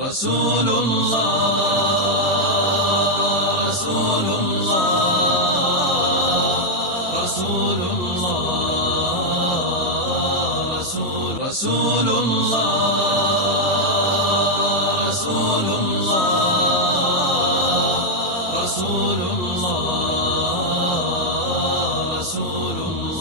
رسول الله رسول الله رسول الله رسول الله رسول الله رسول الله رسول الله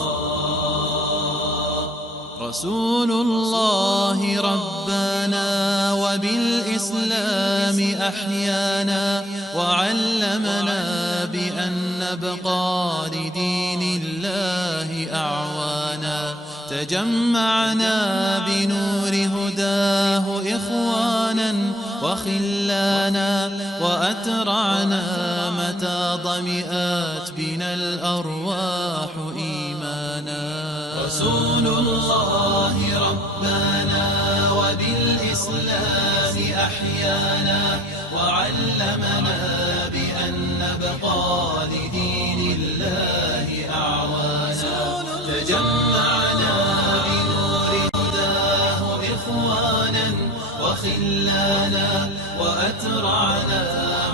رسول الله ربنا وبالإسلام أحيانا وعلمنا بأن نبقى لدين الله أعوانا تجمعنا بنور هداه إخوانا وخلانا وأترعنا متى ضمئات بنا الأرواح إيمانا رسول الله ربنا وبالإسلام أحيانا وعلمنا بأن نبقى لدين الله أعوانا تجمعنا بنور هداه إخوانا وخلانا وأترعنا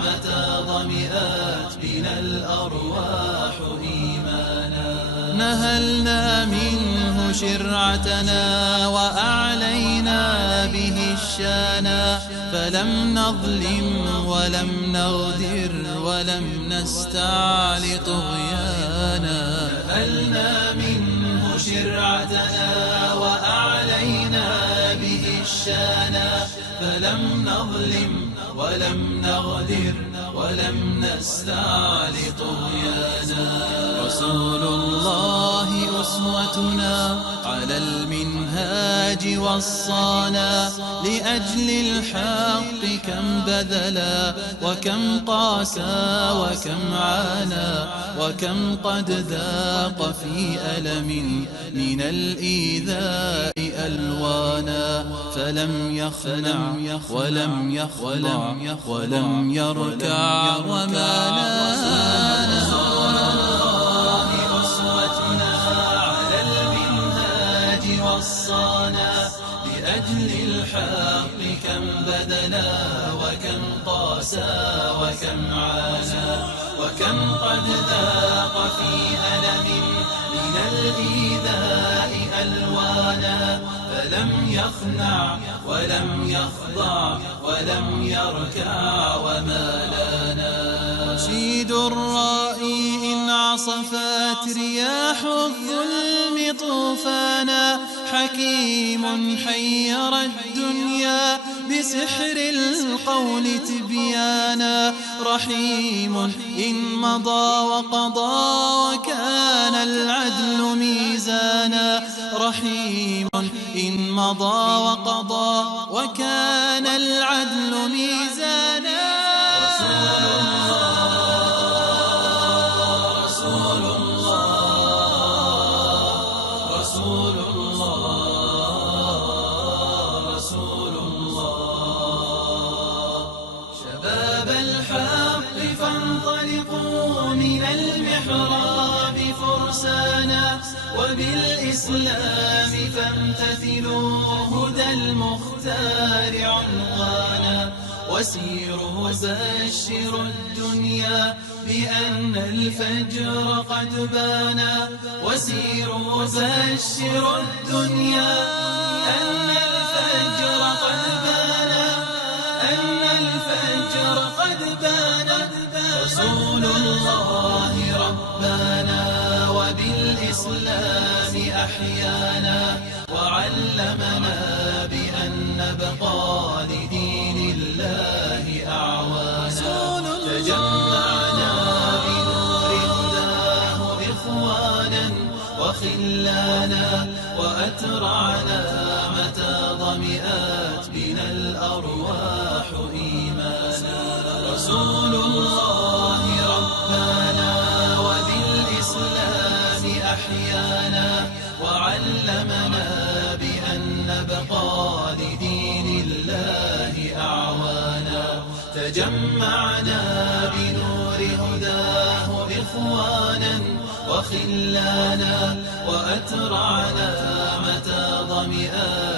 متى ضمئات بنا الأرواح إيمانا نهلنا منه شرعتنا وأعلينا به الشانا فلم نظلم ولم نغدر ولم نستعل طغيانا نهلنا منه شرعتنا وأعلينا به الشانا فلم نظلم ولم نغدر ولم نستعل طغيانا رسول الله أسوتنا على المنهاج وصانا لأجل الحق كم بذلا وكم قاسى وكم عانى وكم قد ذاق في ألم من الإيذاء ألوانا فلم يخنع ولم يخضع ولم يركع وما نانا رسول الله أسوتنا على المنهاج وصانا لأجل الحق كم بذلا وكم قاسى وكم عانى وكم قد ذاق في ألم من الإيذاء ألوانا فلم يخنع ولم يخضع ولم يركع وما لانا رشيد الرائي إن عصفت رياح الظلم طوفانا حكيم حير الدنيا بسحر القول تبيانا رحيم إن مضى وقضى وكان العدل ميزانا رحيم إن مضى وقضى وكان العدل ميزانا رسول الله رسول الله رسول الله رسول الله شباب الحق فانطلقوا من المحراب فرسانا وبالإسلام فامتثلوا هدى المختار عنوانا وسيروا بشروا الدنيا بأن الفجر قد بانا وسيروا بشروا الدنيا أن الفجر قد بانا أن الفجر قد بانا رسول الله ربنا وبالإسلام أحيانا وعلمنا بأن نبقى لدين الله أعوانا تجمعنا بنور هداه إخوانا وخلانا وأترعنا متى ضمئات بنا الأرواح إيمانا رسول الله ربنا وبالإسلام أحيانا وعلمنا بأن نبقى لدين الله أعوانا تجمعنا بنور هداه إخوانا وخلانا وأترعنا متى ضمئات